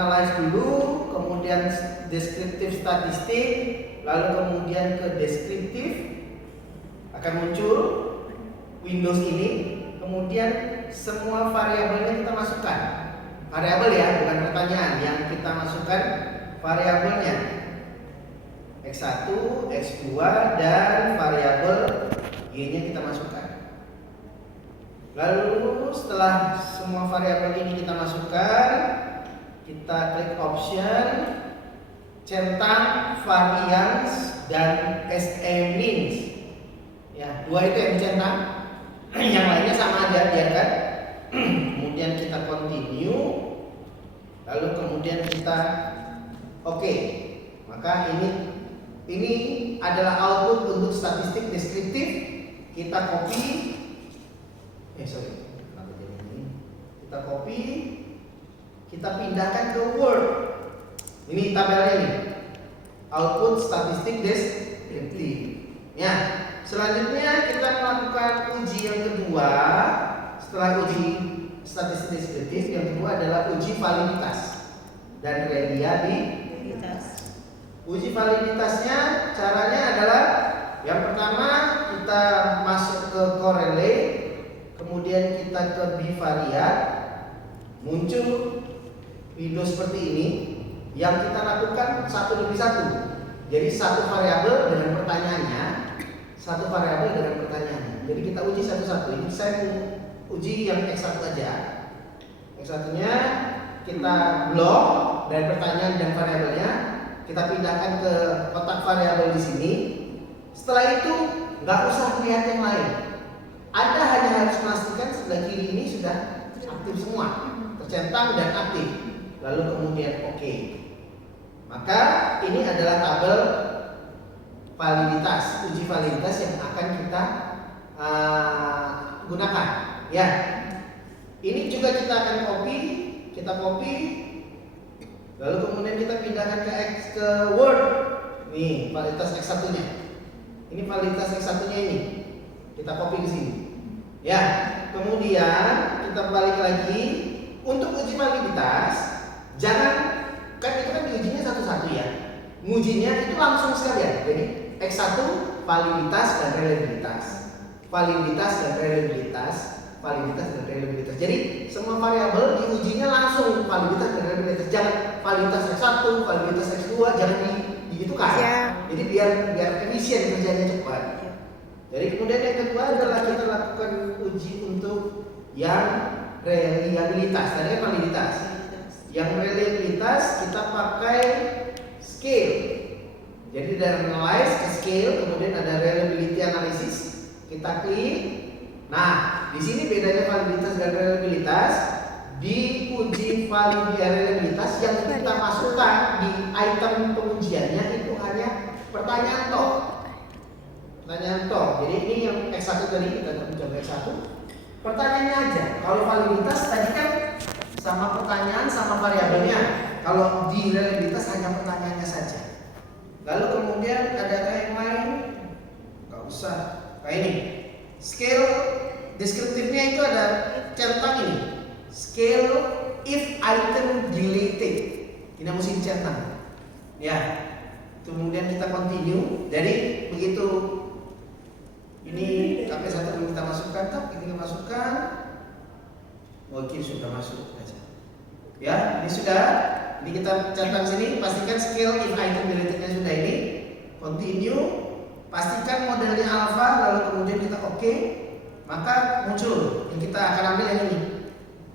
analyze dulu, kemudian deskriptif statistik, lalu kemudian ke deskriptif, akan muncul Windows ini, kemudian semua variabelnya kita masukkan. Variabel ya, bukan pertanyaan, yang kita masukkan variabelnya X1, X2 dan variabel Y-nya kita masukkan. Lalu setelah semua variabel ini kita masukkan, kita klik option, centang variance dan SE-means. Ya, dua itu yang dicentang. Yang lainnya sama aja, biarkan. Kemudian kita continue, lalu kemudian kita oke. Maka ini adalah output untuk statistik deskriptif. Kita copy, kita copy, kita pindahkan ke Word. Ini tabelnya ini, output statistik deskriptif. Ya, selanjutnya kita melakukan uji yang kedua. Setelah uji statistik deskriptif, yang kedua adalah uji validitas dan reliabilitas. Uji validitasnya caranya adalah yang pertama kita masuk ke correlate, kemudian kita ke bivariate, muncul window seperti ini. Yang kita lakukan satu demi satu. Jadi satu variabel dengan pertanyaannya, satu variabel dengan pertanyaannya. Jadi kita uji satu-satu. Ini saya uji yang X1 aja. X1-nya kita blok dari pertanyaan dan variabelnya, kita pindahkan ke kotak variabel di sini. Setelah itu nggak usah lihat yang lain. Anda hanya harus memastikan sebelah kiri ini sudah aktif semua, tercentang dan aktif. Lalu kemudian oke. Maka ini adalah tabel validitas, uji validitas yang akan kita gunakan. Ya, ini juga kita akan copy, lalu kemudian kita pindahkan ke Word. Nih validitas X1-nya. Ini validitas X1-nya ini. Kita copy ke sini. Ya, kemudian kita balik lagi untuk uji validitas. Jangan, kan itu kan diujinya satu-satu ya. Ngujinya itu langsung sekalian. Jadi X1 validitas dan reliabilitas. Validitas dan reliabilitas. Validitas dan reliabilitas. Jadi semua variabel diujinya langsung validitas dan reliabilitas. Jangan validitas X1, validitas X2, jangan digitukan. Ya. Jadi biar efisien kerjanya cepat. Jadi kemudian yang kedua adalah kita lakukan uji untuk yang reliabilitas. Tadi kan validitas. Yang reliabilitas kita pakai scale. Jadi dari analyze ke scale, kemudian ada reliability analysis. Kita klik. Nah, di sini bedanya validitas dan reliabilitas. Di uji reliabilitas yang kita masukkan di item pengujiannya itu hanya pertanyaan toh. Pertanyaan toh. Jadi ini yang X1 tadi kita coba X1. Pertanyaannya aja. Kalau validitas tadi kan sama pertanyaan sama variabelnya. Kalau di reliabilitas hanya pertanyaannya saja. Lalu kemudian ada yang lain? Gak usah. Kayak ini. Scale deskriptifnya itu ada centang ini. Scale if item deleted. Ini mesti dicentang. Ya. Kemudian kita continue. Jadi begitu ini KP1 belum kita masukkan, ini kita masukkan. Oke, sudah masuk aja. Ya, ini sudah. Ini kita centang sini. Pastikan scale if item deletednya sudah ini. Continue. Pastikan modelnya alpha, lalu kemudian kita oke. Maka muncul. Yang kita akan ambil yang ini.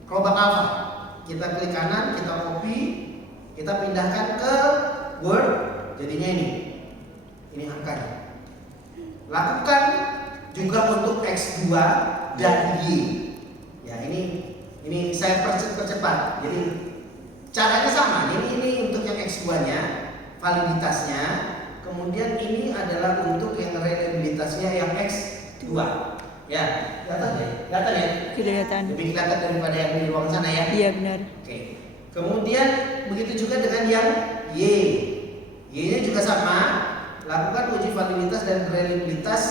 Kelompok alpha. Kita klik kanan, kita copy, kita pindahkan ke Word. Jadinya ini. Ini angkanya. Lakukan juga untuk X2 dan Y. Ya, ini saya percepat. Jadi caranya sama. Ini untuk yang X2-nya, validitasnya. Kemudian ini adalah untuk yang reliabilitasnya yang X2. Ya, kelihatan ya? Kelihatan. Lebih kelihatan daripada yang di ruang sana ya? Iya benar. Oke. Kemudian begitu juga dengan yang Y. Y-nya juga sama. Lakukan uji validitas dan reliabilitas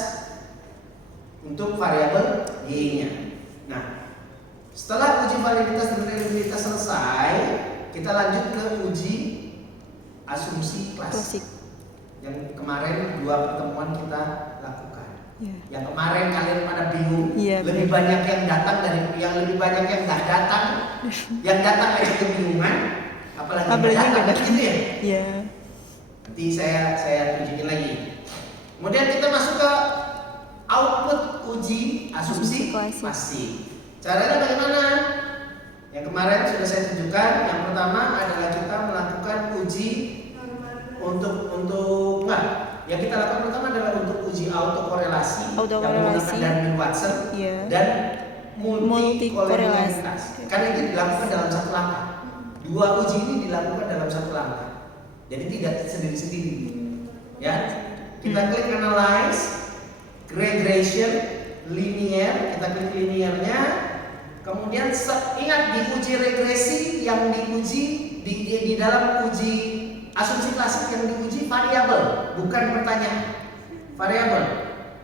untuk variabel Y-nya. Nah, setelah uji validitas dan reliabilitas selesai, kita lanjut ke uji asumsi klasik. Yang kemarin 2 pertemuan kita lakukan. Yang kemarin kalian pada bingung, lebih banyak yang datang dari yang lebih banyak yang nggak datang, yang datang aja kebingungan, apalagi yang datang gitu ya. Nanti saya tunjukin lagi. Kemudian kita masuk ke output uji asumsi klasik. Caranya bagaimana? Yang kemarin sudah saya tunjukkan. Yang pertama adalah kita melakukan uji untuk yang kita lakukan pertama adalah untuk uji autokorelasi yang menggunakan Darwin-Watson dan multikolenialitas. Karena itu dilakukan dalam satu langkah. 2 uji ini dilakukan dalam satu langkah. Jadi tidak sendiri-sendiri. Ya. Kita klik analyze, regression, linear, kita klik linearnya. Kemudian ingat di uji regresi yang diuji di dalam uji asumsi klasik yang diuji variabel, bukan pertanyaan. Variabel,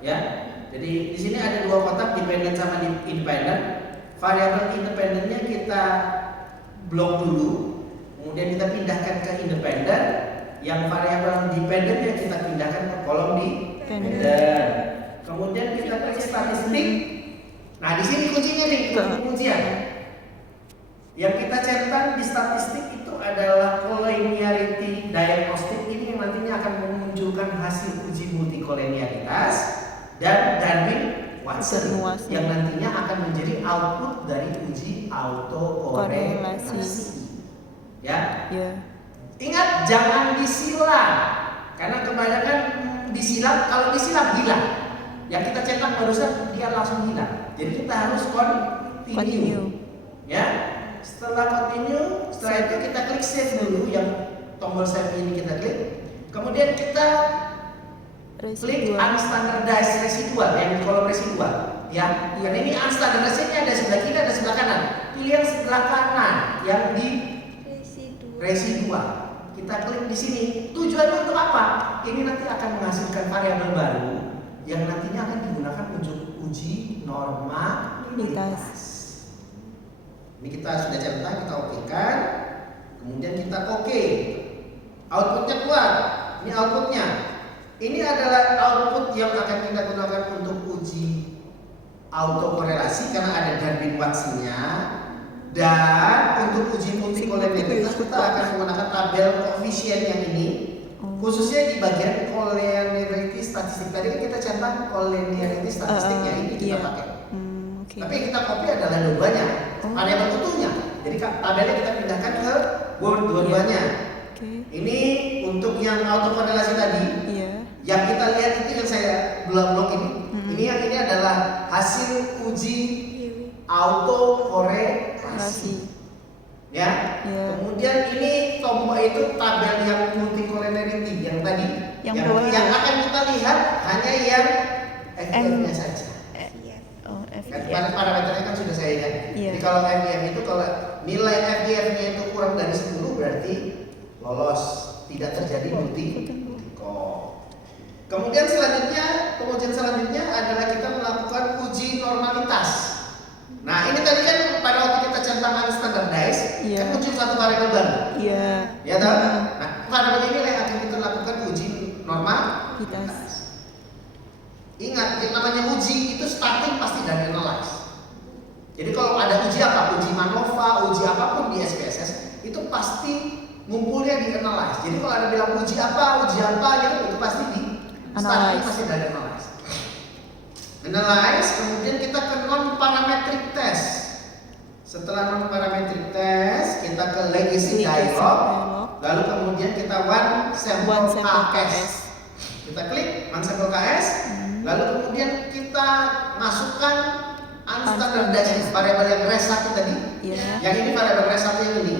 ya. Jadi di sini ada 2 kotak, dependent sama independent. Variabel independennya kita blok dulu, kemudian kita pindahkan ke independent. Yang variabel dependentnya kita pindahkan ke kolom dependent. Kemudian kita klik statistik. Nah di sini kuncinya nih, ujian. Yang kita cetak di statistik itu adalah collinearity diagnostic. Ini yang nantinya akan memunculkan hasil uji multikolenialitas dan Darwin-Watson yang nantinya akan menjadi output dari uji autokorelasi. Ya. Ingat jangan disilang, karena kebanyakan disilang. Kalau disilang hilang. Yang kita cetak barusan dia langsung hilang. Jadi kita harus continue. Ya. Setelah continue, setelah itu kita klik save dulu, yang tombol save ini kita klik. Kemudian kita klik unstandardized residual yang di kolom residual. Ya, karena ini unstandardized-nya ada sebelah kiri, ada sebelah kanan. Pilih yang sebelah kanan yang di residual. Kita klik di sini. Tujuannya untuk apa? Ini nanti akan menghasilkan variabel baru yang nantinya akan digunakan untuk uji normalitas. Ini kita sudah cetak, kita okekan. Kemudian kita oke. Outputnya keluar. Ini outputnya. Ini adalah output yang akan kita gunakan untuk uji autokorelasi karena ada Darwin-Watson-nya. Dan untuk uji multikolenialitas kita akan menggunakan tabel koefisien yang ini, khususnya di bagian collinearity statistik. Tadi kan kita centang collinearity statistiknya, ini kita pakai. Tapi yang kita copy adalah dua-duanya, variabel utuhnya. Jadi tabelnya kita pindahkan ke Word dua-duanya. Ini untuk yang autokorelasi tadi, yang kita lihat itu yang saya blok-blok ini. Ini adalah hasil uji autokorelasi. Ya. Kemudian ini tombol itu tabel yang multicollinearity yang tadi, yang akan kita lihat hanya yang FIF-nya saja. Parameternya kan sudah saya lihat. Jadi kalau FIF itu, kalau nilai FIF-nya itu kurang dari 10 berarti lolos, tidak terjadi multi-core. Kemudian pengujian selanjutnya adalah kita melakukan uji normalitas. Nah ini tadi kan pada waktu kita centang unstandardized, kan muncul satu variabel baru. Ya tahu? Nah variabel ini yang akan kita lakukan uji normalitas. Ingat, yang namanya uji itu starting pasti dari analyze. Jadi kalau ada uji apa, uji MANOVA, uji apapun di SPSS, itu pasti ngumpulnya di analyze. Jadi kalau ada bilang uji apa gitu, itu pasti di starting pasti dari analyze. Analyze, kemudian kita ke non-parametric test. Setelah non-parametric test, kita ke legacy dialog. Lalu kemudian kita one sample KS. Kita klik one sample KS. Lalu kemudian kita masukkan unstandardized variabel yang res 1 tadi. Yang ini variabel res 1 yang ini.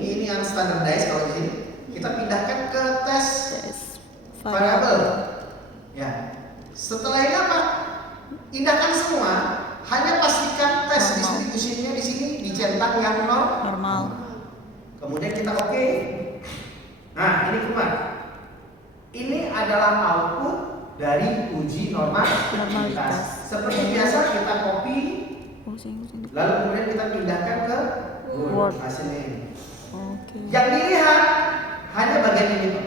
Ini unstandardized kalau di sini. Kita pindahkan ke tes variabel. Ya. Setelah ini apa? Indahkan semua. Hanya pastikan tes distribusinya di sini dicentang yang normal. Kemudian kita oke. Nah, ini keluar. Ini adalah output dari uji normalitas. Seperti biasa kita copy, lalu kemudian kita pindahkan ke Word. hasilnya ini. Oke. Yang dilihat hanya bagian ini Pak.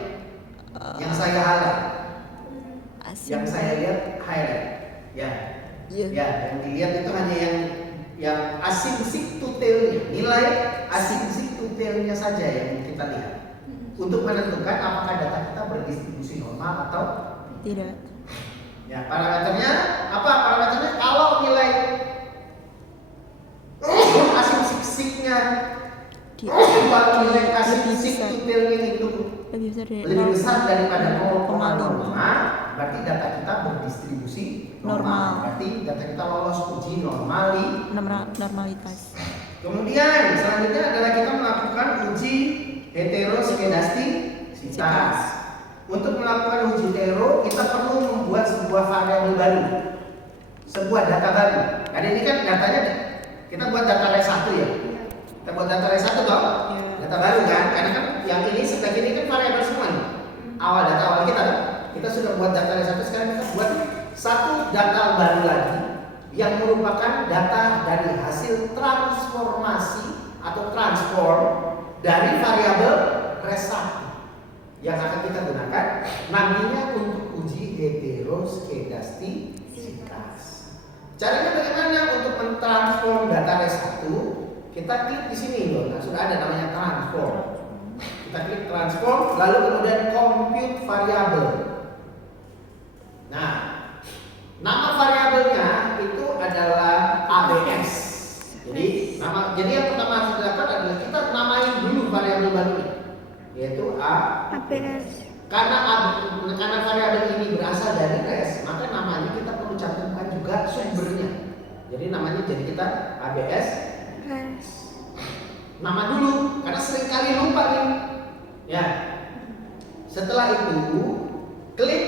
Yang saya highlight. Yang saya lihat highlight. Ya. Iya. Ya, yang dilihat itu hanya yang asymmetric to tailnya, nilai asymmetric to tailnya saja yang kita lihat. Untuk menentukan apakah data kita berdistribusi normal atau Tidak. ya, parameternya apa? Parameternya kalau nilai asymmetric-nya kalau nilai asymmetric to tailnya itu Lebih besar dari lebih besar daripada 0,5. 0,05, berarti data kita berdistribusi normal. Berarti data kita lolos uji Normalitas. Kemudian selanjutnya adalah kita melakukan uji heteroskedastisitas. Untuk melakukan uji hetero, kita perlu membuat sebuah variabel baru, sebuah data baru. Karena ini kan datanya kita buat data res 1 ya. Kita buat data res 1 toh? Data baru kan? Karena kan yang ini sebelah kiri kan variabel semua nih. Awal data awal kita kan? Kita sudah buat data res 1, sekarang kita buat satu data baru lagi yang merupakan data dari hasil transformasi atau transform dari variabel res 1 yang akan kita gunakan nantinya untuk uji heteroskedastisitas. Caranya bagaimana untuk mentransform data res 1? Kita klik di sini loh, nah, sudah ada namanya transform. Kita klik transform, lalu kemudian compute variable. Nah, nama variabelnya itu adalah ABS. Jadi yang pertama harus dilakukan adalah kita namain dulu variabel baru ini, yaitu ABS. Karena variabel ini berasal dari res, maka namanya kita perlu cantumkan juga sumbernya. Jadi namanya kita ABS res. Nama dulu, karena seringkali lupa nih. Ya. Setelah itu klik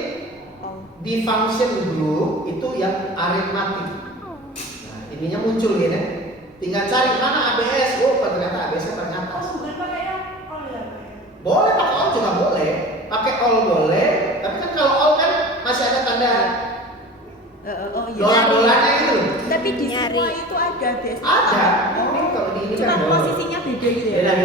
di function group itu yang arithmetic. Nah, ininya muncul ya. Tinggal cari mana ABS. Oh, ternyata ABS-nya paling atas. Bukan pakai all ya? Boleh pakai all juga boleh. Pakai all boleh, tapi kan kalau all kan masih ada tanda dolar-dolarnya gitu loh. Tapi di semua itu ada base. Ada. Ini kalau di ini Cuma kan posisinya beda gitu ya. beda.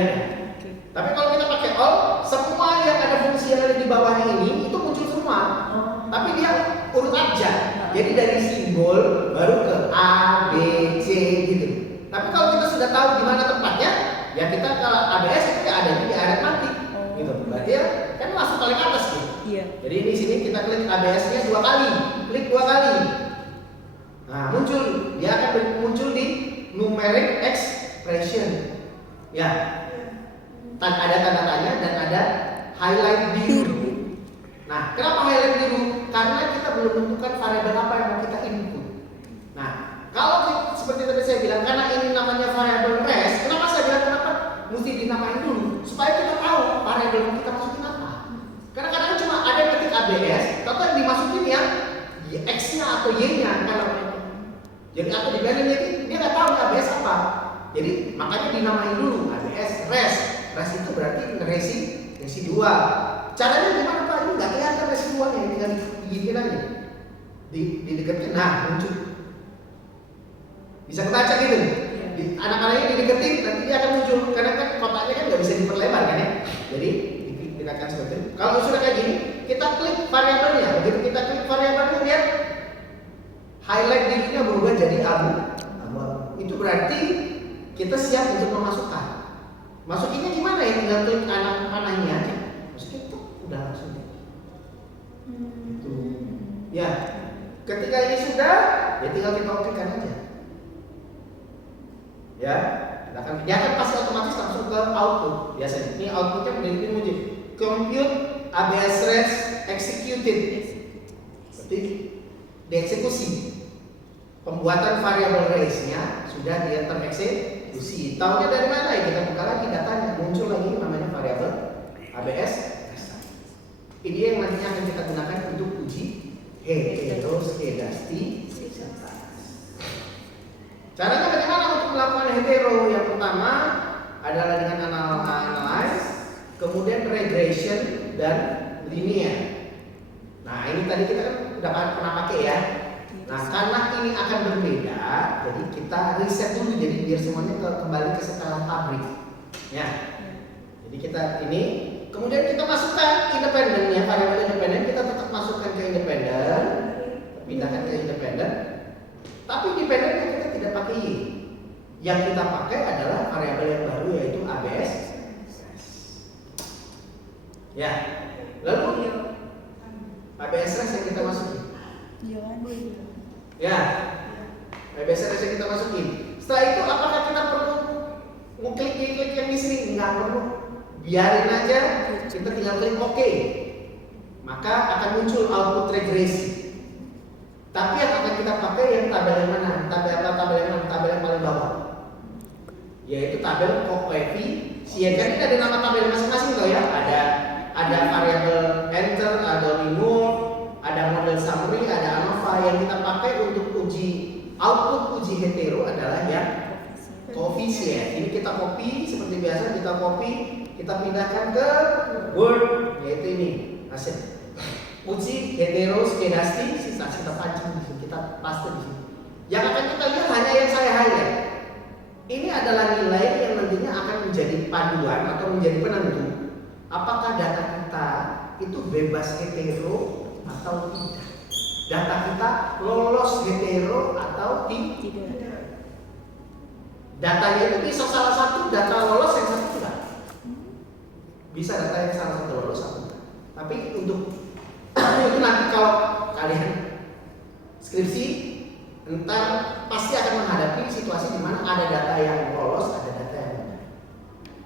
Tapi kalau kita pakai all, semua yang ada fungsi yang ada di bawahnya ini itu muncul semua. Tapi dia urut abjad. Jadi dari simbol baru ke A, B, C gitu. Tapi kalau kita sudah tahu di mana tempatnya, ya kita kalau ABS itu ya ada di arithmetic gitu. Berarti ya kan langsung paling atas gitu. Iya. Jadi di sini kita klik ABS-nya 2 kali, klik 2 kali. Nah, muncul, dia akan muncul di numeric expression. Ya. Ada tanda tanya dan ada highlight biru. Nah, kenapa highlight biru? Karena kita belum tentukan variabel apa yang mau kita input. Nah, kalau seperti tadi saya bilang, karena ini namanya variabel res, kenapa saya bilang kenapa mesti dinamain dulu? Supaya kita tahu variabel yang kita masukin apa. Karena kadang cuma ada yang ketik ABS, tapi yang dimasukin ya X-nya atau Y-nya kalau jadi atau dibanding dia nggak tahu ABS apa. Jadi makanya dinamain dulu ABS res. Res itu berarti residual. Caranya gimana Pak? Ini nggak kelihatan residualnya, tinggal digigit aja, didekatkan. Nah, muncul. Bisa kebaca gitu. Anak-anaknya dideketin, nanti dia akan muncul. Karena kan kotaknya kan nggak bisa diperlebar kan ya. Jadi dikatakan seperti itu. Kalau sudah kayak gini, kita klik variabelnya. Begitu kita klik variabelnya, lihat highlight birunya berubah jadi abu. Itu berarti kita siap untuk memasukkan. Masukinnya gimana ya? Tinggal klik kanan kanannya aja. Masukin tuh udah langsung. Itu. Ya. Ketika ini sudah, ya tinggal kita okekan aja. Ya, dia akan pasti otomatis langsung ke output biasanya. Ini outputnya menjadi muncul compute ABS res executed. Berarti dieksekusi. Pembuatan variabel res-nya sudah dia tereksekusi. Taunya dari mana ya? Kita buka lagi datanya, muncul lagi namanya variabel ABS res. Ini yang nantinya akan kita gunakan untuk uji heteroskedastisitas. Caranya bagaimana untuk melakukan hetero? Yang pertama adalah dengan analyze, kemudian regression dan linear. Nah, ini tadi kita kan udah pernah pakai ya. Nah, karena ini akan berbeda, jadi kita riset dulu jadi biar semuanya kembali ke setelan pabrik. Ya. Jadi kita ini, kemudian kita masukkan independennya, variabel independen kita tetap masukkan ke independen, pindahkan ke independen. Tapi independennya kita tidak pakai Y. Yang kita pakai adalah variabel yang baru yaitu ABS. Ya. Lalu ABS yang kita masukin. Ya. ABS yang kita masukin. Setelah itu apakah kita perlu klik yang di sini? Enggak perlu. Biarin aja, kita tinggal klik OK. Maka akan muncul output regresi. Tapi yang akan kita pakai yang tabel yang mana? Tabel yang paling bawah. Yaitu tabel koefisien. Kan ini ada nama tabel masing-masing toh ya. Ada variabel enter, ada remove, ada model summary, ada ANOVA. Yang kita pakai untuk uji output uji hetero adalah yang koefisien. Ini kita copy seperti biasa, kita copy, kita pindahkan ke Word, yaitu ini hasil uji heteroskedastik. Sisa kita pancing di sini, kita paste di sini. Yang akan kita lihat hanya yang saya highlight. Ini adalah nilai yang nantinya akan menjadi panduan atau menjadi penentu apakah data kita itu bebas hetero atau tidak. Data kita lolos hetero atau tidak. Datanya itu bisa salah satu data lolos, yang satu tidak. Bisa data yang salah satu lolos, satu tidak. Tapi untuk itu nanti kalau kalian skripsi, entar pasti akan menghadapi situasi di mana ada data yang lolos, ada data yang tidak.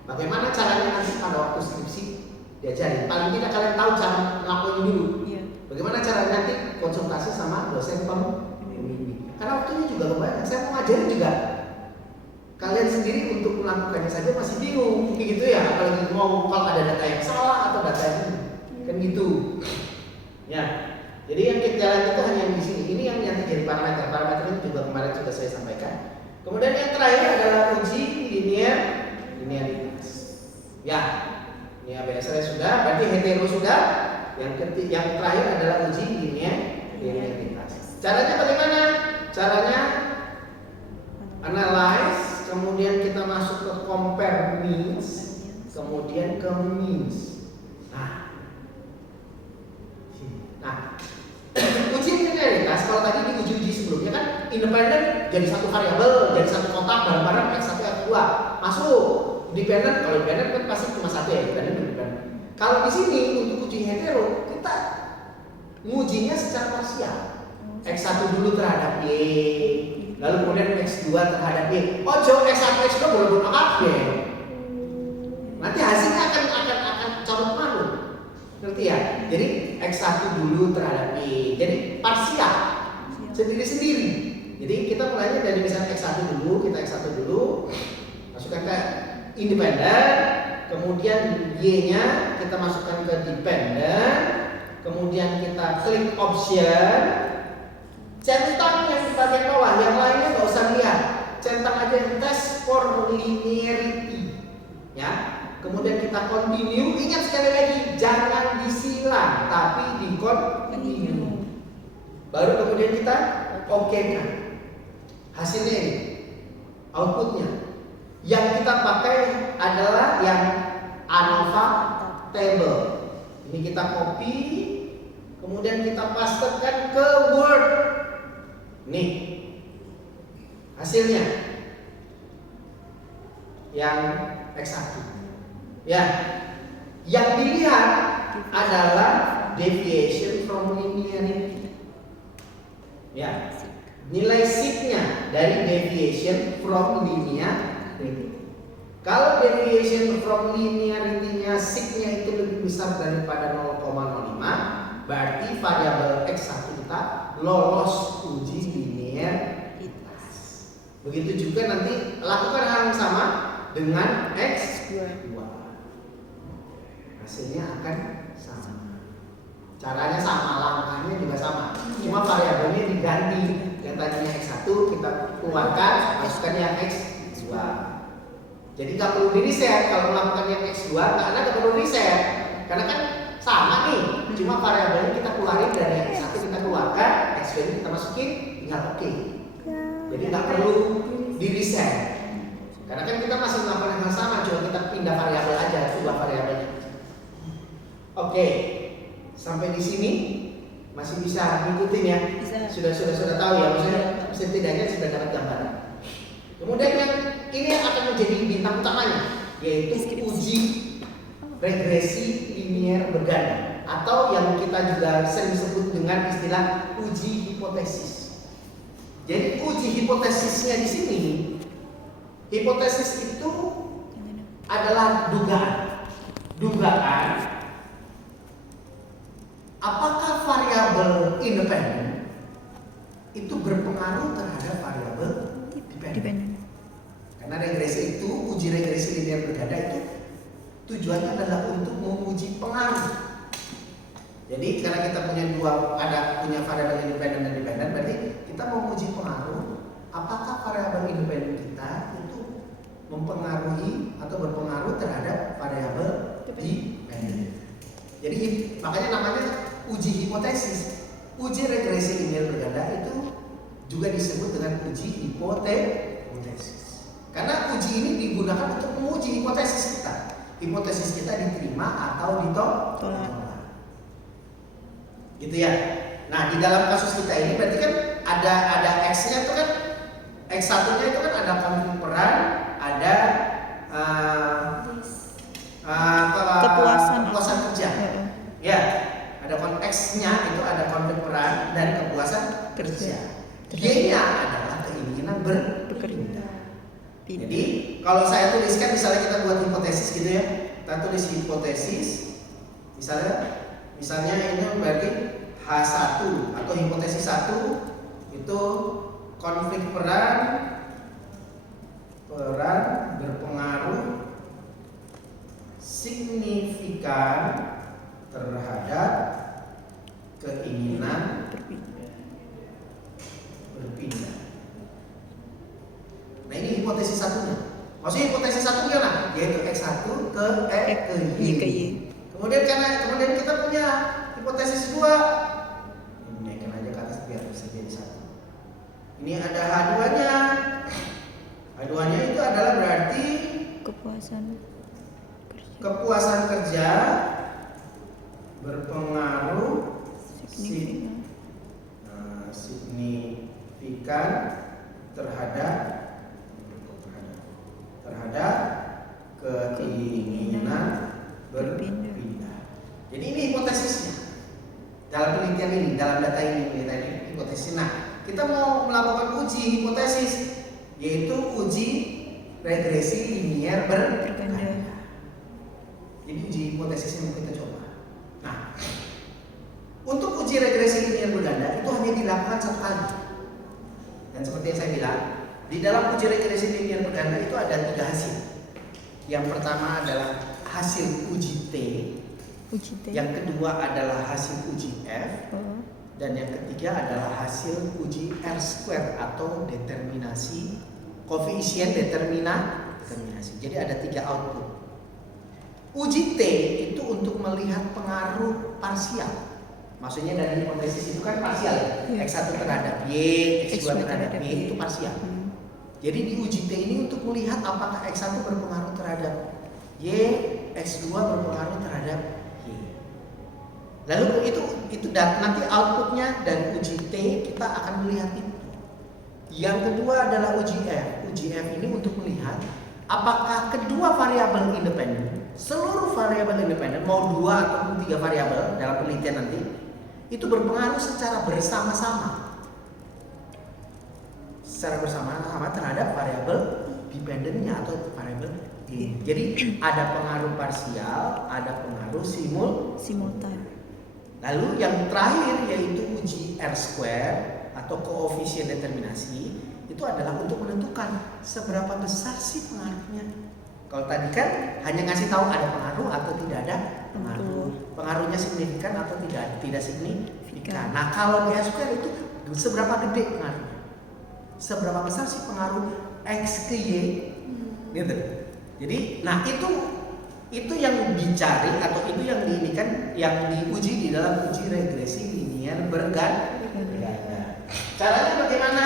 Bagaimana caranya nanti pada waktu skripsi diajarin. Paling tidak kalian tahu cara ngelakuin dulu. Bagaimana caranya nanti konsultasi sama dosen pembimbing. Karena waktunya juga banyak. Saya mau ngajarin juga. Kalian sendiri untuk melakukannya saja masih bingung, gitu ya. Apalagi mau kalau ada data yang salah atau data yang kan gitu. Ya. Jadi yang kita jalan itu hanya di sini. Ini yang nanti jadi parameter. Parameter ini juga kemarin sudah saya sampaikan. Kemudian yang terakhir adalah uji linearitas. Ya. Ini ABS sudah, berarti hetero sudah. Yang terakhir adalah uji linearitas. Caranya bagaimana? Caranya analyze, kemudian kita masuk ke compare means, kemudian ke means. Nah, uji linearitas kalau tadi di uji sebelumnya kan independen jadi satu variabel, jadi satu kotak bareng-bareng X1 X2 masuk. Dependent, kalau dependent kan pasti cuma satu ya, dependent. Kalau di sini untuk uji hetero kita ngujinya secara parsial. X1 dulu terhadap Y, lalu kemudian X2 terhadap Y. Ojo X1 X2 boleh kabeh. Nanti hasilnya akan corot malu. Ngerti ya? Jadi X1 dulu terhadap Y. Jadi parsial. Sendiri-sendiri. Jadi kita mulainya dari misalnya X1 dulu, kita X1 dulu masukkan ke independen, kemudian Y-nya kita masukkan ke dependen, kemudian kita klik option, centang yang di bagian bawah, yang lainnya nggak usah lihat, centang aja yang test for linearity, ya. Kemudian kita continue, ingat sekali lagi jangan disilang, tapi di continue. Baru kemudian kita oke kan, hasilnya ini, outputnya. Yang kita pakai adalah yang ANOVA table. Ini kita copy, kemudian kita pastekan ke Word. Nih hasilnya yang X1. Ya, yang dilihat adalah deviation from linearity. Ya, nilai sig-nya dari deviation from linearity. Kalau deviation from linearity-nya sig-nya itu lebih besar daripada 0,05, berarti variabel X1 kita lolos uji linearitas. Begitu juga nanti lakukan hal yang sama dengan X2. Hasilnya akan sama. Caranya sama, langkahnya juga sama. Cuma variabelnya diganti. Yang tadinya X1 kita keluarkan, masukkan yang X2. Jadi nggak perlu di reset. Kalau melakukan yang X2 nggak perlu reset, karena kan sama nih. Cuma variabelnya kita keluarin dari yang X1 kita keluarkan, X2 kita masukin, tinggal oke. Jadi nggak perlu di reset. Karena kan kita masih melakukan yang sama, cuma kita pindah variabel aja, ubah variabelnya. Oke, sampai di sini masih bisa ngikutin ya. Bisa. Sudah tahu ya, maksudnya setidaknya sudah dapat gambaran. Kemudian yang ini akan menjadi bintang utamanya, yaitu Deskripsi. uji regresi linier berganda, atau yang kita juga sering sebut dengan istilah uji hipotesis. Jadi uji hipotesisnya di sini, hipotesis itu adalah dugaan apakah variabel independen itu berpengaruh terhadap variabel dependen. Dependent. Karena regresi itu, uji regresi linier berganda itu tujuannya adalah untuk menguji pengaruh. Jadi karena kita punya punya variabel independen dan dependen, berarti kita mau menguji pengaruh apakah variabel independen kita itu mempengaruhi atau berpengaruh terhadap variabel dependen. Jadi makanya namanya uji hipotesis. Uji regresi linier berganda itu juga disebut dengan uji hipotesis. Karena uji ini digunakan untuk menguji hipotesis kita. Hipotesis kita diterima atau ditolak. Gitu ya. Nah, di dalam kasus kita ini berarti kan ada X-nya itu kan X1-nya itu kan ada konflik peran, ada kepuasan kerja. Ya, ada X-nya itu ada konflik peran dan kepuasan kerja. Y-nya adalah keinginan berpindah. Jadi kalau saya tuliskan, misalnya kita buat hipotesis gitu ya, kita tulis hipotesis, misalnya ini berarti H1 atau hipotesis 1 itu konflik peran berpengaruh signifikan terhadap keinginan berpindah. Nah, ini hipotesis satunya. Maksudnya hipotesis satu gimana? Yaitu X1 ke Y. Kemudian kita punya hipotesis 2. Ini naikkan aja ke atas biar bisa jadi satu. Ini ada H2-nya. H2-nya itu adalah berarti kepuasan kerja berpengaruh signifikan terhadap keinginan berpindah. Jadi ini hipotesisnya. Dalam penelitian ini, dalam data ini hipotesis. Nah, kita mau melakukan uji hipotesis, yaitu uji regresi linier berganda. Jadi uji hipotesis yang kita coba. Nah, untuk uji regresi linier berganda itu hanya dilakukan satu kali. Dan seperti yang saya bilang, di dalam uji regresi linier berganda itu ada 3 hasil. Yang pertama adalah hasil uji T. Yang kedua adalah hasil uji F. Dan yang ketiga adalah hasil uji R² atau determinasi koefisien determinasi. Jadi ada 3 output. Uji T itu untuk melihat pengaruh parsial. Maksudnya dari hipotesis itu kan parsial ya. X1 terhadap Y, X2 terhadap Y itu parsial. Jadi di uji T ini untuk melihat apakah X1 berpengaruh terhadap Y, X2 berpengaruh terhadap Y. Lalu itu nanti outputnya dari uji T kita akan melihat itu. Yang kedua adalah uji F. Uji F ini untuk melihat apakah kedua variabel independen, seluruh variabel independen, mau 2 atau 3 variabel dalam penelitian nanti, itu berpengaruh secara bersama-sama terhadap variabel dependennya atau variabel ini. Jadi ada pengaruh parsial, ada pengaruh simultan. Lalu yang terakhir yaitu uji R² atau koefisien determinasi, itu adalah untuk menentukan seberapa besar sih pengaruhnya. Kalau tadi kan hanya ngasih tahu ada pengaruh atau tidak ada pengaruh. Pengaruhnya signifikan atau tidak signifikan. Nah, kalau di R² itu seberapa gede pengaruhnya? Seberapa besar sih pengaruh X ke Y? Gitu. Jadi, nah itu yang dicari atau itu yang diinikan, yang diuji di dalam uji regresi linier berganda. Tidak ada. Caranya bagaimana?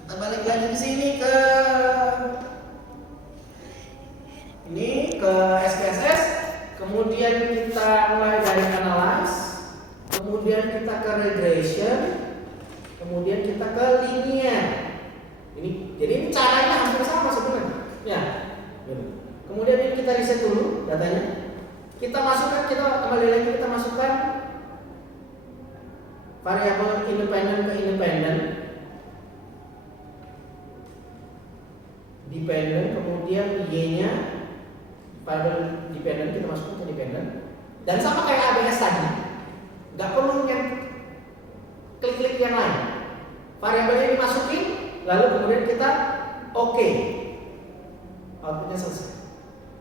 Kita balik lagi ke sini ke SPSS, kemudian kita mulai dari analyze, kemudian kita ke regression, kemudian kita ke linear. Jadi ini caranya hampir sama sebenarnya. Ya. Kemudian ini kita riset dulu datanya. Kita kembali lagi kita masukkan variabel independen ke independen, dependent, kemudian y-nya variabel dependent kita masukkan ke dependent, dan sama kayak ABS tadi, nggak perlu yang klik-klik yang lain. Variabelnya dimasukin, lalu kemudian kita oke, outputnya selesai.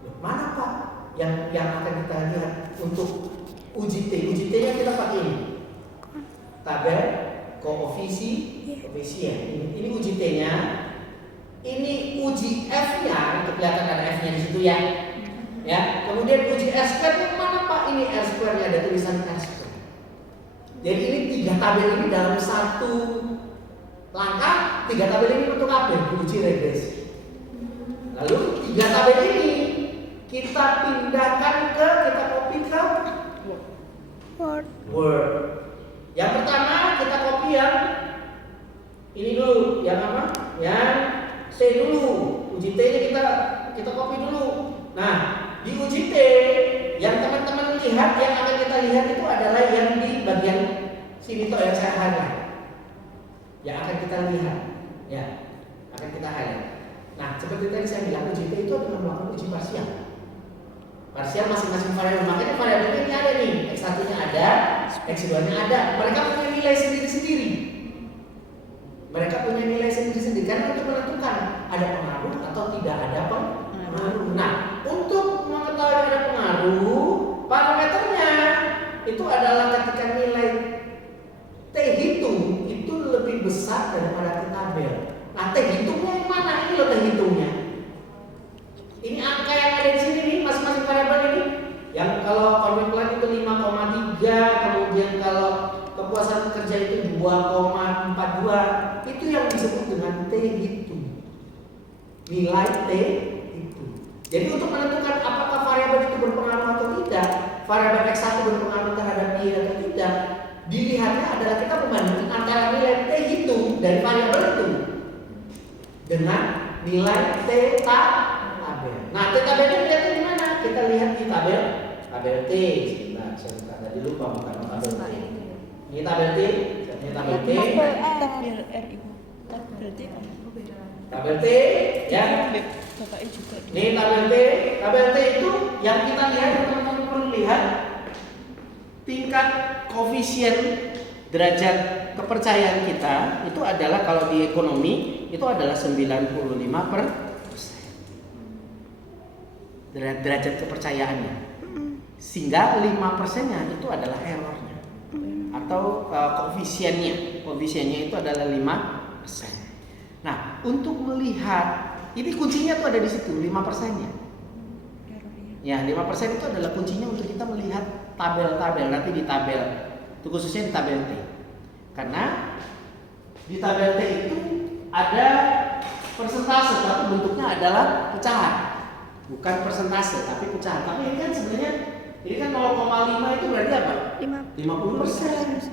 Loh, mana Pak yang akan kita lihat untuk uji T? Uji T-nya kita pakai ini, tabel koefisien. Ini uji T-nya. Ini uji F-nya, itu kelihatan ada F-nya di situ ya. Ya, kemudian uji R-square mana Pak? Ini R-square-nya, ada tulisan R-square. Jadi ini 3 tabel ini dalam satu langkah, 3 tabel ini untuk apa? Uji regresi. Lalu 3 tabel ini kita pindahkan kita copy ke Word. Yang pertama kita copy yang ini dulu, yang apa? Yang C dulu. Uji T-nya kita copy dulu. Nah, di uji T yang teman-teman lihat, yang akan kita lihat itu adalah yang di bagian sini tuh yang saya highlight. Yang akan kita lihat, ya, akan kita highlight. Nah, seperti tadi saya bilang, uji T itu adalah melakukan uji parsial. Parsial masing-masing variabel, makanya variabelnya ini ada nih, X1-nya ada, X2-nya ada. Mereka punya nilai sendiri-sendiri. Mereka punya nilai sendiri-sendiri karena untuk menentukan ada pengaruh atau tidak ada pengaruh. Nah, untuk mengetahui ada pengaruh, parameternya itu adalah ketika nilai T hitung itu lebih besar daripada T tabel. Nah, T hitungnya yang mana? Ini loh T hitungnya. Ini angka yang ada di sini nih, masing-masing variabel ini. Yang kalau konvensional itu 5,3, kemudian kalau kepuasan kerja itu 2,42, itu yang disebut dengan T hitung. Nilai T hitung. Jadi untuk menentukan apakah variabel itu berpengaruh atau tidak, variabel X1 berpengaruh terhadap Y atau tidak, dilihatnya adalah kita membandingkan antara nilai T hitung dari variabel itu dengan nilai T tabel. Nah, T tabelnya lihatnya di mana? Kita lihat di tabel T. Sebentar, saya buka tadi lupa bukan tabel T. Ini tabel T, ini tabel T. Tabel R itu. Tabel T, ya. Bapaknya juga. Ini tabel T. Tabel T itu yang kita lihat, teman-teman perlu lihat tingkat koefisien derajat kepercayaan kita itu adalah kalau di ekonomi itu adalah 95%. Derajat kepercayaannya, sehingga 5%-nya itu adalah errornya atau koefisiennya itu adalah 5%. Nah, untuk melihat ini kuncinya tuh ada di situ 5%-nya. Ya, 5% itu adalah kuncinya untuk kita melihat tabel-tabel nanti di tabel, itu khususnya di tabel T. Karena di tabel T itu ada persentase, tapi bentuknya adalah pecahan. Bukan persentase, tapi pecahan. Tapi ini kan sebenarnya, ini kan 0,5 itu berarti apa? 50%.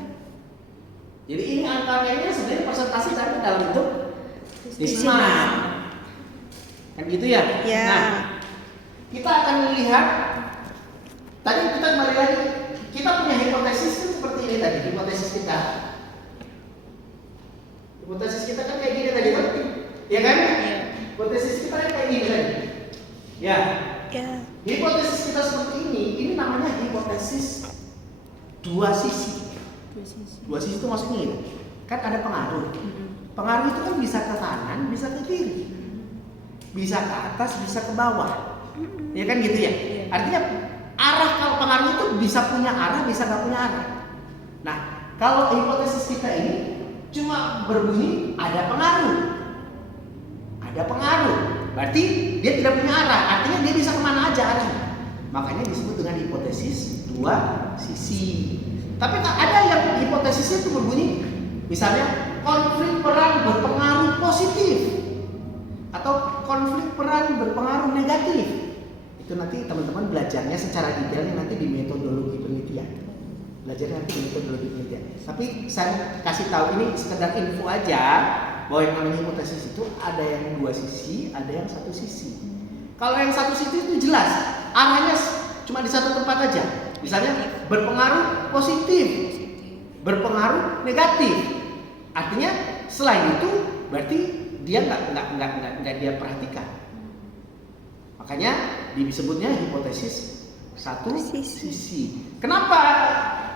Jadi ini angkanya sebenarnya persentase tapi dalam bentuk desimal. Kan gitu ya? Ya. Nah, kita akan melihat, tadi kita kembali lagi, kita punya hipotesis kan seperti ini tadi, hipotesis kita. Hipotesis kita kan kayak gini tadi kan? Ya kan? Hipotesis kita kan kayak gini tadi. Ya. Hipotesis kita seperti ini namanya hipotesis dua sisi. Dua sisi itu maksudnya ini. Kan ada pengaruh. Pengaruh itu kan bisa ke kanan, bisa ke kiri. Bisa ke atas, bisa ke bawah. Ya kan gitu ya? Artinya arah kalau pengaruh itu bisa punya arah, bisa nggak punya arah. Nah, kalau hipotesis kita ini cuma berbunyi ada pengaruh. Ada pengaruh. Berarti dia tidak punya arah, artinya dia bisa kemana aja arahnya. makanya disebut dengan hipotesis dua sisi. Tapi ada yang hipotesisnya itu berbunyi, misalnya konflik peran berpengaruh positif atau konflik peran berpengaruh negatif. Itu nanti teman-teman belajarnya secara detailnya nanti di metodologi penelitian. Belajarnya nanti di metodologi penelitian. Tapi saya kasih tahu ini sekedar info aja bahwa yang namanya hipotesis itu ada yang dua sisi, ada yang satu sisi. Kalau yang satu sisi itu jelas, arahnya cuma di satu tempat aja. Misalnya berpengaruh positif, berpengaruh negatif. Artinya selain itu berarti dia nggak dia perhatikan. Makanya disebutnya hipotesis satu sisi. Kenapa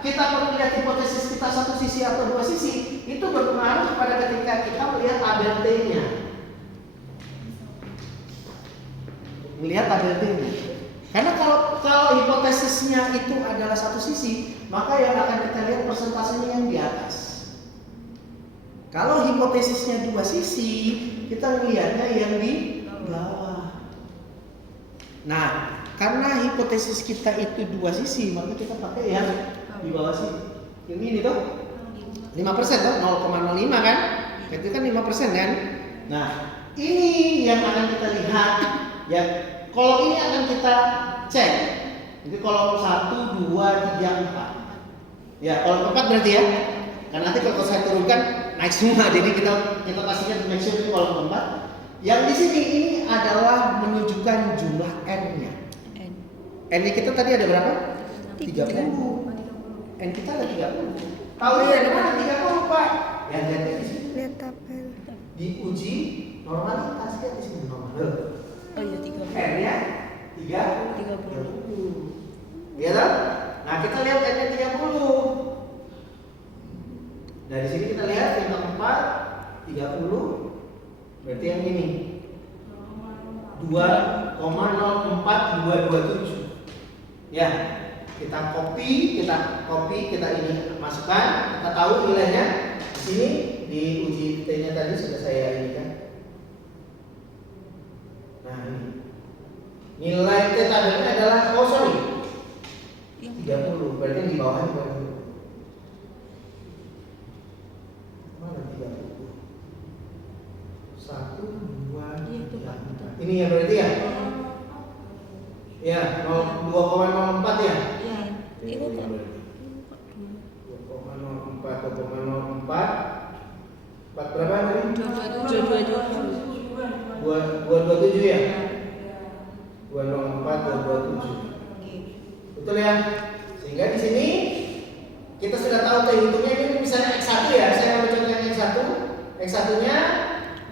kita perlu lihat hipotesis kita satu sisi atau dua sisi? Itu berpengaruh pada ketika kita melihat tabel T-nya. Melihat tabel T-nya. Karena kalau hipotesisnya itu adalah satu sisi, maka yang akan kita lihat persentasenya yang di atas. Kalau hipotesisnya dua sisi, kita melihatnya yang di bawah. Nah, karena hipotesis kita itu dua sisi, maka kita pakai yang di bawah sini. Yang ini tuh 5% tuh, 0,05 kan? Itu kan 5% kan? Nah, ini yang akan kita lihat. Ya, kolom ini akan kita cek. Jadi kolom 1, 2, 3, 4. Ya, kolom 4 berarti ya. Karena nanti kalau saya turunkan naik semua, jadi kita pastikan make sure ini kolom 4. Yang di sini ini adalah menunjukkan jumlah n-nya. N-nya kita tadi ada berapa? 30. N kita ada 30. Tahu dia ada mana 30, Pak? Ya, lihat di sini. Lihat tabel. Diuji normalitas ya di sini normal. Oh iya 30. N-nya 30. Iya toh? Nah, kita lihat N-nya 30. Dari sini kita lihat yang keempat 30. Berarti yang ini 2,04227. Ya, kita copy, kita ini masukkan, kita tahu nilainya. Di sini di uji T-nya tadi sudah saya ini kan. Nah, ini. Nilai T tabelnya adalah 30. Berarti yang di bawahnya berapa? Mana 30? 1, 2, 3, 4. Ini ya berarti ya? Ya, 2,04 ya? Iya. Itu kan 2,04, 2,04. 4 berapa tadi? 227 ya? 204, 227. Betul ya? Sehingga di sini kita sudah tahu T hitungnya ini misalnya X1 ya. Saya mau contohnya X1. X1-nya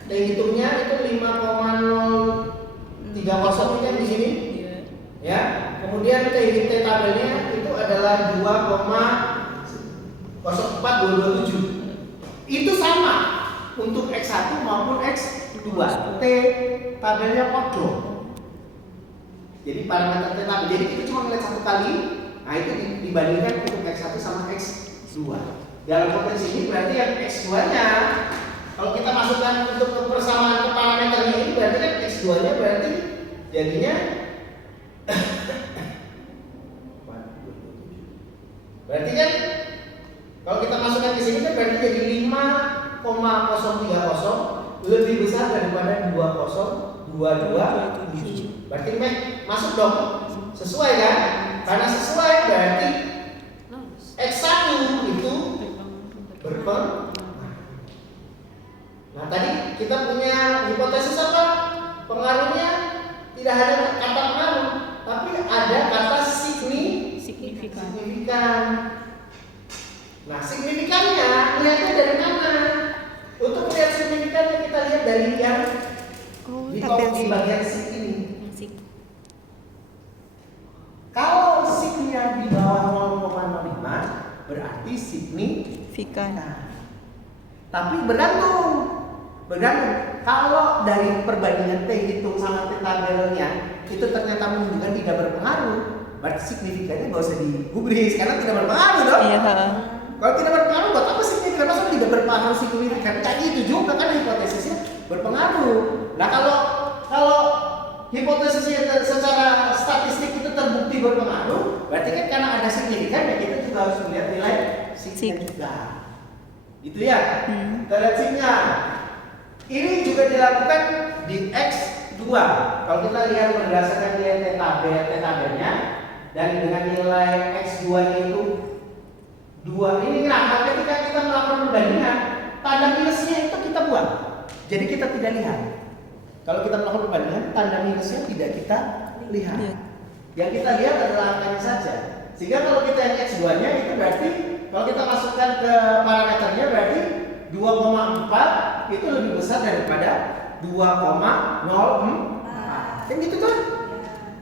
T hitungnya itu 5,030 kan di sini. Ya. Kemudian T tabelnya itu adalah 2,04227. Itu sama untuk X1 maupun X2. T tabelnya podo. Jadi parameter T tabel. Jadi kita cuma melihat satu kali. Nah, itu dibandingkan untuk X1 sama X2. Dalam potensi ini berarti yang X2-nya kalau kita masukkan untuk persamaan ke parameternya ini berarti kan X2-nya berarti jadinya berarti kan kalau kita masukkan ke sini kan berarti jadi 5,030 lebih besar daripada 2,0227. Berarti masuk dong. Sesuai kan? Karena sesuai berarti X1 itu berpengaruh. Nah, tadi kita punya hipotesis apa? Pengaruhnya tidak hanya kata pengaruh, tapi ada kata signifikan. Nah, signifikannya lihatnya dari mana? Untuk melihat signifikannya kita lihat dari yang di bagian sig ini. Kalau signya di bawah 0,05 berarti signifikan. Tapi bergantung. Kalau dari perbandingan T hitung sama T tabelnya itu ternyata menunjukkan tidak berpengaruh, berarti signifikannya nggak usah digubris karena tidak berpengaruh dong. Iya. Kalau tidak berpengaruh, buat apa signifikan? Maksudnya tidak berpengaruh signifikan? Kayak itu juga kan hipotesisnya berpengaruh. Nah kalau hipotesisnya secara statistik itu terbukti berpengaruh, berarti kan karena ada signifikan ya kita juga harus melihat nilai signifikan juga. Gitu ya. Kita lihat signya. Ini juga dilakukan di X2. Kalau kita lihat berdasarkan nilai t-tabelnya dan dengan nilai X2 itu 2. Ini kenapa? Ketika kita melakukan perbandingan, tanda minusnya itu kita buang. Jadi kita tidak lihat. Kalau kita melakukan perbandingan, tanda minusnya tidak kita lihat. Yang kita lihat adalah angkanya saja. Sehingga kalau kita yang X2-nya itu berarti kalau kita masukkan ke parameternya berarti 2,4 itu lebih besar daripada 2,04. Kan gitu kan?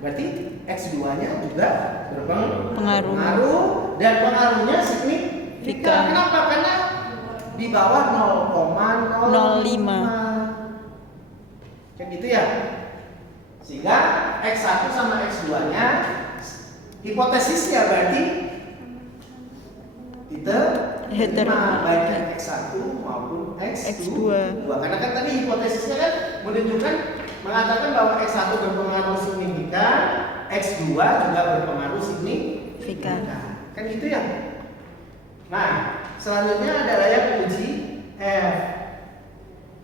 Berarti X2-nya juga berpengaruh dan pengaruhnya signifikan. Kenapa? Karena di bawah 0,05. Kan gitu ya. Sehingga X1 sama X2-nya hipotesisnya berarti diterima baik yang X1 maupun X2. Karena kan tadi hipotesisnya kan menunjukkan mengatakan bahwa X1 berpengaruh signifikan, X2 juga berpengaruh signifikan. Kan gitu ya. Nah, selanjutnya adalah yang uji F.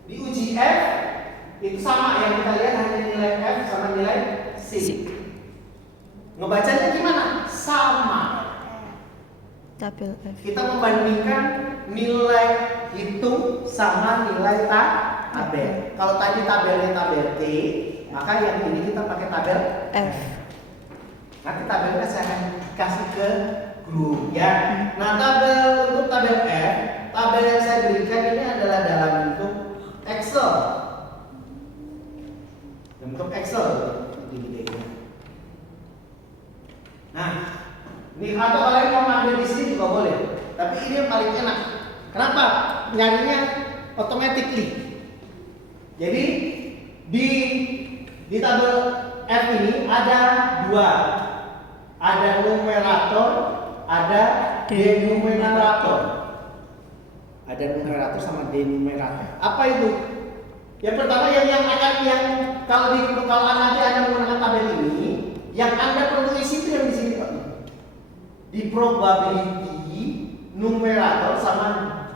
Di uji F itu sama yang kita lihat hanya nilai F sama nilai C. Ngebacanya gimana? Sama. Tabel F. Kita membandingkan nilai hitung sama nilai tabel. Kalau tadi tabelnya tabel T, maka yang ini kita pakai tabel F. Nanti tabelnya saya akan kasih ke grup ya. Nah, tabel untuk tabel F, tabel yang saya berikan ini adalah dalam bentuk Excel. Bentuk Excel. Nah, ini atau kalian mau ngambil di sini juga boleh. Tapi ini yang paling enak. Kenapa? Nyarinya automatically. Jadi di tabel F ini ada dua. Ada numerator, ada denumerator. Ada numerator sama denumerator. Apa itu? Yang pertama yang kalau nanti Anda menggunakan tabel ini, yang Anda perlu isi itu yang di sini Pak. Di probability numerator sama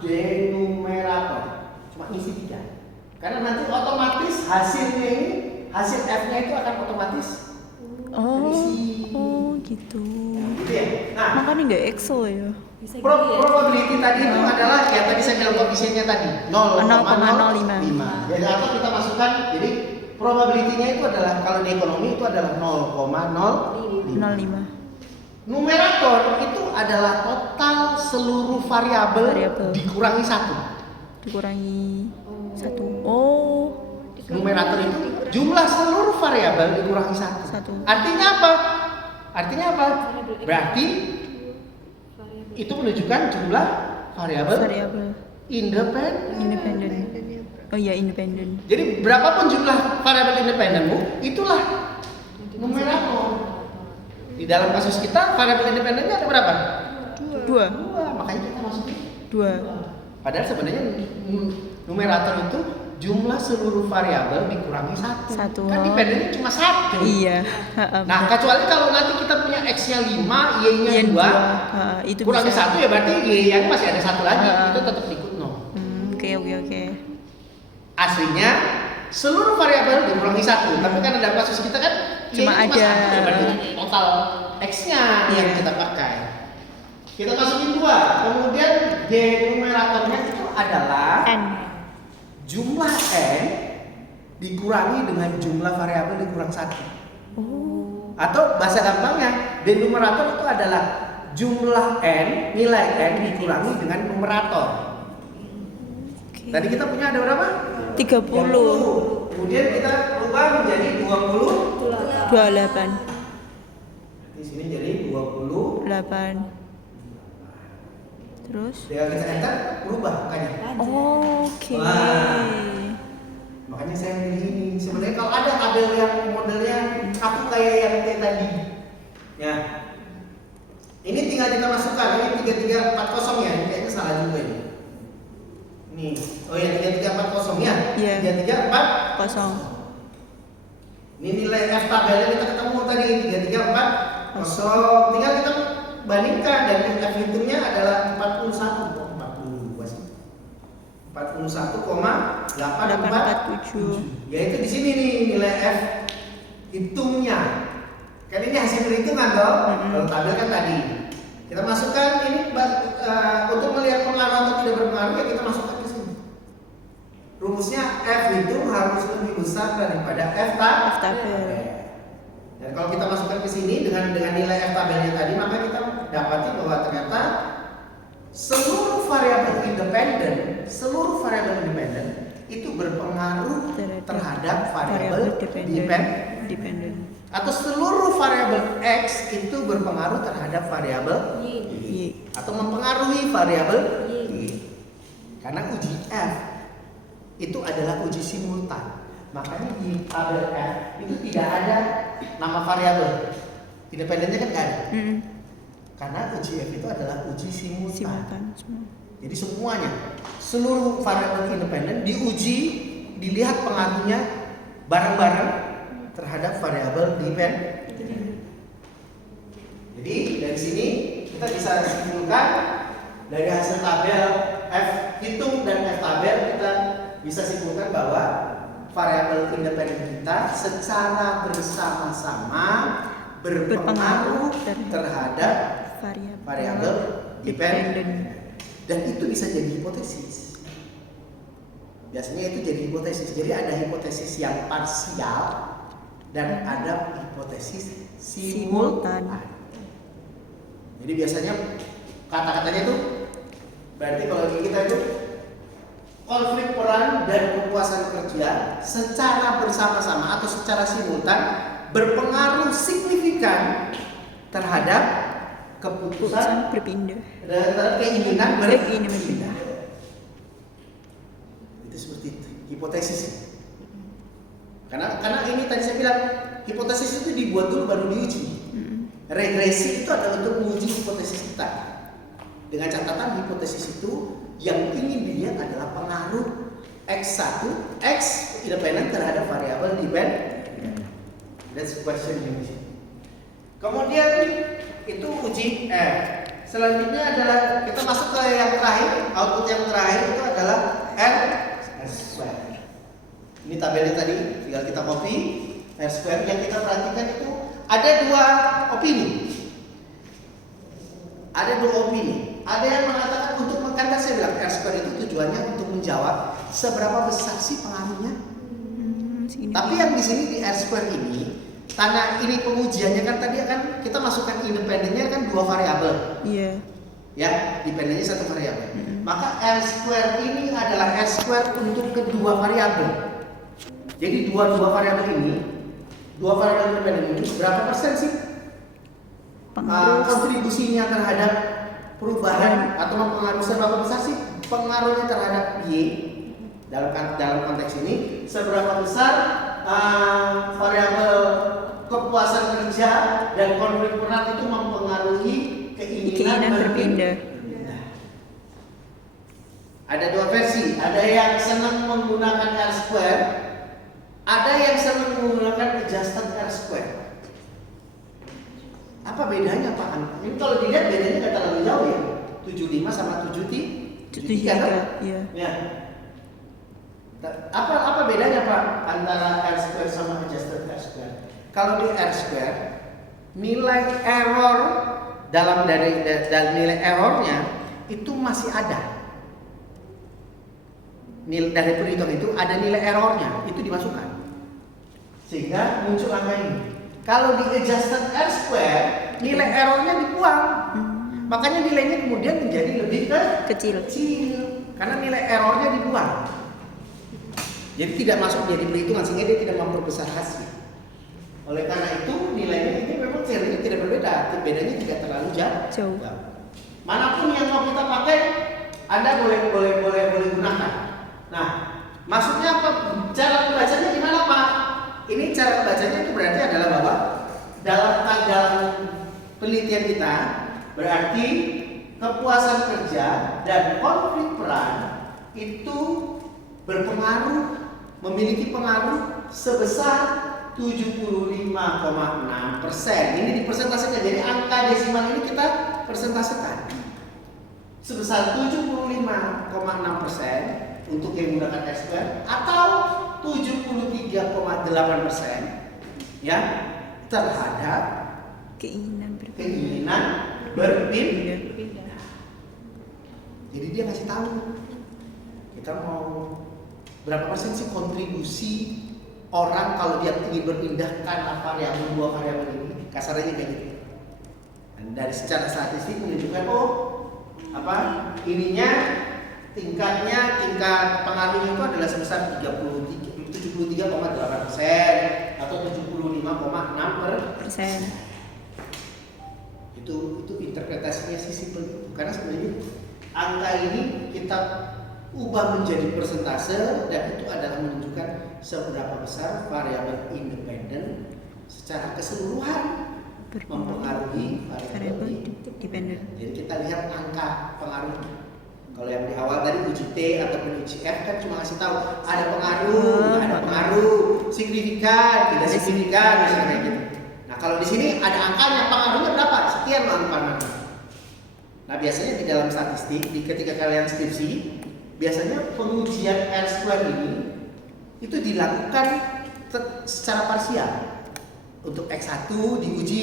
denumerator. Cuma isi 3. Karena nanti otomatis hasilnya ini, hasil F-nya itu akan otomatis terisi. Gitu. Gitu ya. Nah, makanya nggak Excel ya. Probability tadi itu adalah ya tadi saya bilang koefisiennya tadi 0,05. Jadi atau kita masukkan jadi probability-nya itu adalah kalau di ekonomi itu adalah 0,05. Numerator itu adalah total seluruh variabel dikurangi 1. Dikurangi 1. Oh. Numerator itu jumlah seluruh variabel dikurangi 1. Artinya apa? Berarti itu menunjukkan jumlah variabel independen. Oh iya, independen. Jadi berapapun jumlah variabel independenmu, itulah numerator. Di dalam kasus kita variabel independennya ada berapa? 2. Makanya kita masukin 2. Padahal sebenarnya numerator itu jumlah seluruh variabel dikurangi 1. Kan dependennya cuma 1. Iya. Nah, kecuali kalau nanti kita punya X-nya 5, Y-nya 2, itu kurangi 1 ya berarti Y yang masih ada 1 lagi, itu tetap ikut 0. Oke. Aslinya seluruh variabel dikurangi 1, tapi kan dalam kasus kita kan cuma ada 1, ya berarti total X-nya yang kita pakai. Kita masukin 2, kemudian denumeratornya itu adalah N. Jumlah N dikurangi dengan jumlah variabel dikurang 1. Atau bahasa gampangnya, denumerator itu adalah jumlah N, nilai N dikurangi dengan numerator. Tadi kita punya ada berapa? 30. Kemudian kita ubah menjadi 28. Di sini jadi 28. Terus? Dengan kita enter berubah angkanya. Oke. Makanya saya pilih ini. Sebenarnya kalau ada tabel yang modelnya aku kayak yang tadi, ya. Ini tinggal kita masukkan. Ini 3340 ya. Ini kayaknya salah juga ini. Nih, oh ya 3340 ya. Iya. 3340. Ini nilai F tabelnya kita ketemu tadi 334 kosong. Tinggal kita bandingkan dan F hitungnya adalah 41 kok 42 sih. 41,847. Yaitu di sini nih nilai F hitungnya. Kan ini hasil perhitungan toh. Kalau tabel kan tadi. Kita masukkan ini untuk melihat pengaruh atau tidak berpengaruh ya kita masukkan ke sini. Rumusnya F hitung harus lebih besar daripada F tabel. Dan kalau kita masukkan ke sini dengan nilai F tabelnya tadi, maka kita dapati bahwa ternyata seluruh variabel independen itu berpengaruh terhadap variabel dependen. Atau seluruh variabel X itu berpengaruh terhadap variabel Y. Atau mempengaruhi variabel Y. Karena uji F itu adalah uji simultan. Makanya di tabel F itu tidak ada nama variabel. Independennya kan nggak ada. Karena uji F itu adalah uji simultan. Jadi semuanya, seluruh variabel independen diuji, dilihat pengaruhnya bareng-bareng terhadap variabel dependen. Jadi dari sini kita bisa simpulkan dari hasil tabel F hitung dan F tabel kita bisa simpulkan bahwa variabel independen kita secara bersama-sama berpengaruh terhadap variabel dependen. Dan itu bisa jadi hipotesis. Biasanya itu jadi hipotesis. Jadi ada hipotesis yang parsial dan ada hipotesis simultan. Jadi biasanya kata-katanya itu berarti kalau kita itu konflik peran dan kepuasan kerja secara bersama-sama atau secara simultan berpengaruh signifikan terhadap keputusan berpindah dan keinginan berpindah. Itu seperti itu hipotesis. Karena ini tadi saya bilang hipotesis itu dibuat dulu baru diuji. Regresi itu adalah untuk menguji hipotesis kita. Dengan catatan hipotesis itu yang ingin dilihat adalah pengaruh X1, X independen terhadap variabel dependen. That's question in English. Kemudian itu uji F. Selanjutnya adalah kita masuk ke yang terakhir. Output yang terakhir itu adalah R square. Ini tabelnya tadi, tinggal kita copy. R square yang kita perhatikan itu ada dua opini. Ada yang mengatakan untuk mengkata saya bilang R square itu tujuannya untuk menjawab seberapa besar sih pengaruhnya. Tapi yang di sini di R square ini, karena ini pengujiannya kan tadi kan kita masukkan independennya kan dua variabel. Iya. Ya, dependennya satu variabel. Maka R square ini adalah R square untuk kedua variabel. Jadi dua variabel ini, dua variabel independen ini berapa persen sih kontribusinya terhadap perubahan atau mempengaruhi seberapa besar sih pengaruhnya terhadap Y dalam konteks ini, seberapa besar variabel kepuasan kerja dan konflik peran itu mempengaruhi keinginan berpindah. Ada dua versi, ada yang senang menggunakan R square, ada yang senang menggunakan adjusted R square. Apa bedanya Pak? Ini kalau dilihat bedanya nggak terlalu jauh ya, 75 sama 73 kan? Iya. Ya. Apa bedanya Pak antara R square sama adjusted R square? Kalau di R square nilai error dari nilai errornya itu masih ada. Dari perhitungan itu ada nilai errornya, itu dimasukkan sehingga muncul angka ini. Kalau di adjusted R square nilai errornya dibuang, makanya nilainya kemudian menjadi lebih kecil karena nilai errornya dibuang. Jadi tidak masuk jadi perhitungan sehingga dia tidak memperbesar hasil. Oleh karena itu nilainya ini memang teorinya tidak berbeda, bedanya tidak terlalu jauh. Manapun yang mau kita pakai, Anda boleh gunakan. Nah, maksudnya apa? Cara membacanya gimana Pak? Ini cara membacanya itu berarti adalah bahwa dalam penelitian kita berarti kepuasan kerja dan konflik peran itu berpengaruh, memiliki pengaruh sebesar 75,6%. Ini dipersentasekan. Jadi angka desimal ini kita persentasekan. Sebesar 75,6% untuk yang menggunakan R square atau 73,8% ya terhadap Keinginan berpindah. keinginan berpindah. Berpindah. Jadi dia ngasih tahu kita mau berapa persen sih kontribusi orang kalau dia ingin berpindahkan variabel dua variabel ini, kasarnya kayak gitu. Dan dari secara statistik menunjukkan ininya tingkat pengaruhnya itu adalah sebesar 73,8% atau 75,6%. Itu interpretasinya sih simpel itu. Karena sebenarnya angka ini kita ubah menjadi persentase dan itu adalah menunjukkan seberapa besar variabel independen secara keseluruhan mempengaruhi variabel Dependent. Jadi kita lihat angka pengaruhnya. Kalau yang di awal tadi uji T ataupun uji F kan cuma ngasih tahu ada pengaruh, nggak ada pengaruh, signifikan, tidak signifikan, misalnya kayak gitu. Nah kalau di sini ada angkanya, pengaruhnya berapa? Sekian loh angkanya. Nah biasanya di dalam statistik, ketika kalian skripsi, biasanya pengujian R square ini itu dilakukan secara parsial. Untuk X1 diuji,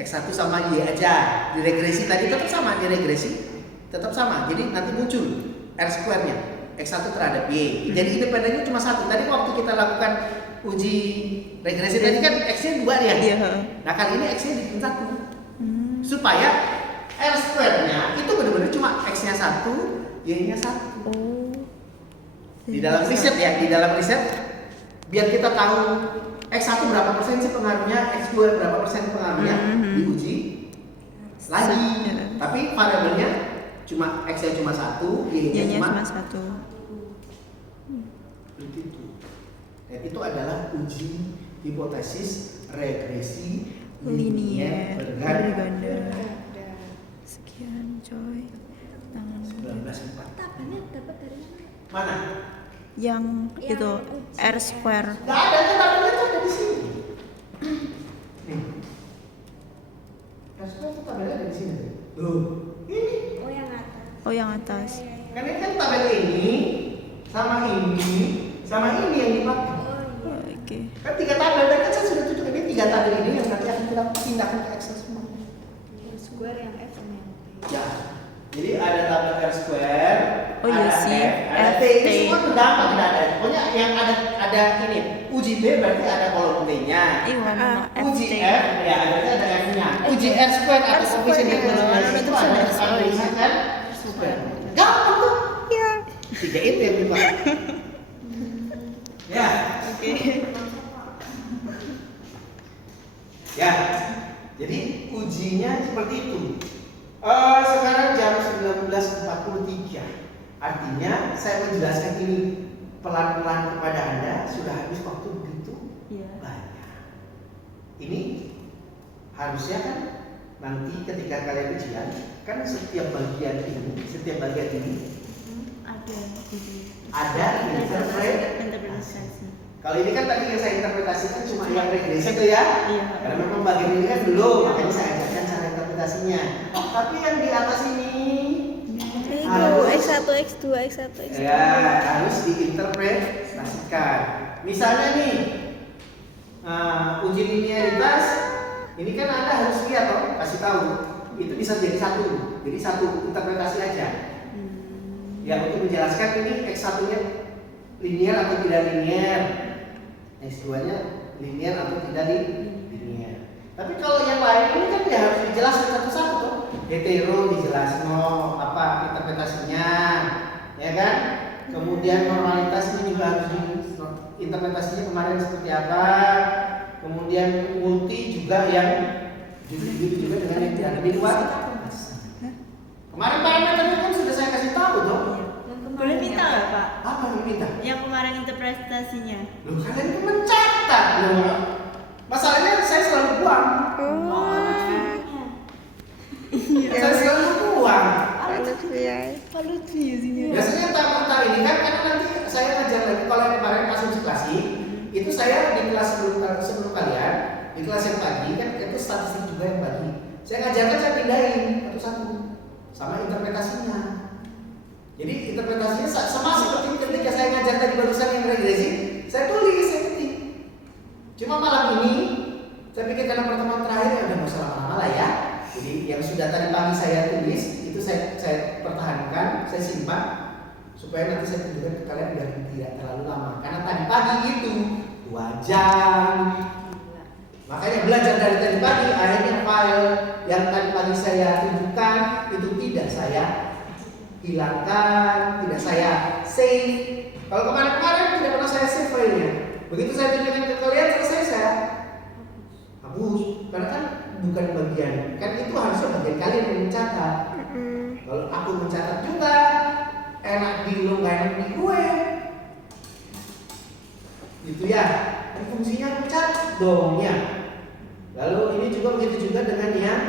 X1 sama Y aja. Di regresi tadi tetap sama, di regresi tetap sama. Jadi nanti muncul R square-nya X1 terhadap Y. Jadi independennya cuma satu. Tadi waktu kita lakukan uji regresi tadi kan X-nya 2 ya. Iya. Nah kali ini X-nya dibikin 1. Supaya R square-nya itu benar-benar cuma X-nya 1, Y-nya 1. Oh. Di dalam riset ya, di dalam riset biar kita tahu X1 berapa persen sih pengaruhnya, X2 berapa persen pengaruhnya, diuji lagi. Tapi variabelnya cuma X-nya cuma 1, Y-nya cuma 1. Seperti itu. Dan itu adalah uji hipotesis regresi Linear berganda. berganda. Sekian coy. Tangan 19,4. Tabelnya dapat dari mana? Mana? yang itu R square. Gak ada kan tabelnya tuh ada di sini. Nih. R square tuh tabelnya ada di sini. Tuh. Ini. Oh yang atas. Oh yang atas. Kan ini kan tabel ini sama ini yang dipakai. Oh, oke. Kan 3 tabel dan kan saya sudah tunjukkan ini 3 tabel ini yang nanti akan kita pindahkan ke Excel semua. Square yang F sama yang T. Ya. Jadi ada tabel R square, Oh iya ada sih, F, ada T. Ini semua terdampak tidak ada. Pokoknya yang ada ini. Uji B berarti ada kolom T-nya. Uji F ya berarti ada F-nya. Uji R square atau koefisien diferensiasi itu ada tulisan square. Gampang tuh. Ya. 3 itu yang dipakai. Ya. Oke. Ya. Jadi ujinya seperti itu. Sekarang jam 19.43. Artinya saya menjelaskan ini pelan-pelan kepada Anda sudah habis waktu begitu banyak. Ini harusnya kan nanti ketika kalian ujian kan setiap bagian ini ada interpretasi. Kalau ini kan tadi yang saya interpretasikan cuma yang regresi itu ya. Iya. Karena memang bagian ini kan belum, makanya saya ajarkan cara interpretasinya. Tapi yang di atas ini X1, X2, X1, X2. ya harus diinterpretasikan. Misalnya nih, uji linearitas ini kan Anda harus lihat toh, kasih tahu itu bisa jadi satu interpretasi aja. Ya untuk menjelaskan ini X1-nya linear atau tidak linear, X2-nya linear atau tidak linear. Tapi kalau yang lain ini kan dia harus dijelaskan satu-satu toh. Hetero dijelaskan apa interpretasinya, ya kan? Kemudian normalitas ini juga harus interpretasinya kemarin seperti apa. Kemudian multi juga yang juga dengan yang ada di luar. Kemarin parameternya kan sudah saya kasih tahu dong. Boleh minta nggak Pak? Apa yang minta? Yang kemarin interpretasinya. Loh kalian itu mencatat loh. Masalahnya saya selalu buang. Saya selalu buang. Pak Lutfi isinya. Biasanya tahap ini kan karena nanti saya ngajar lagi kalau yang kemarin asumsi klasik itu saya di kelas sebelum di kelas yang pagi kan itu statistik juga yang pagi. Saya ngajarkan, saya pindahin satu-satu sama interpretasinya. Jadi interpretasinya sama seperti ketika saya ngajar tadi barusan yang regresi, saya tulis, saya ketik. Cuma malam ini saya pikir karena pertemuan terakhir ya udah nggak usah lama-lama lah ya. Jadi yang sudah tadi pagi saya tulis itu saya pertahankan, saya simpan supaya nanti saya tunjukkan ke kalian biar tidak terlalu lama. Karena tadi pagi itu 2 jam. Makanya belajar dari tadi pagi, akhirnya file yang tadi pagi saya tunjukkan itu tidak saya hilangkan, tidak saya save. Kalau kemarin-kemarin tidak pernah saya save filenya. Begitu saya tunjukkan ke kalian, selesai saya hapus. Karena kan bukan bagian, kan itu harusnya bagian kalian yang mencatat. Kalau aku mencatat juga, enak di lo, gak enak di gue. Gitu ya. Ini fungsinya mencatat dong ya. Lalu ini juga begitu juga dengan yang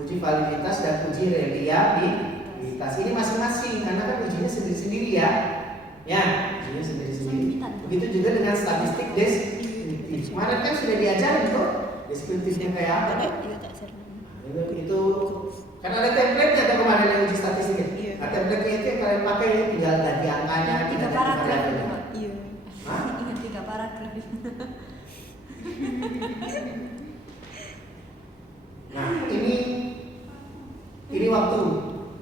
uji validitas dan uji reliabilitas. Ini masing-masing karena kan ujinya sendiri-sendiri ya. Ya, ujinya sendiri-sendiri. Begitu juga dengan statistik deskriptif. Kemarin kan sudah diajarin tuh deskriptifnya kayak apa? Itu kan ada template-nya tuh kemarin yang uji statistik. Nah, template-nya itu yang kalian pakai tinggal ganti angkanya, tinggal ganti variabelnya. Iya. Hah? Ingat 3 paragraf.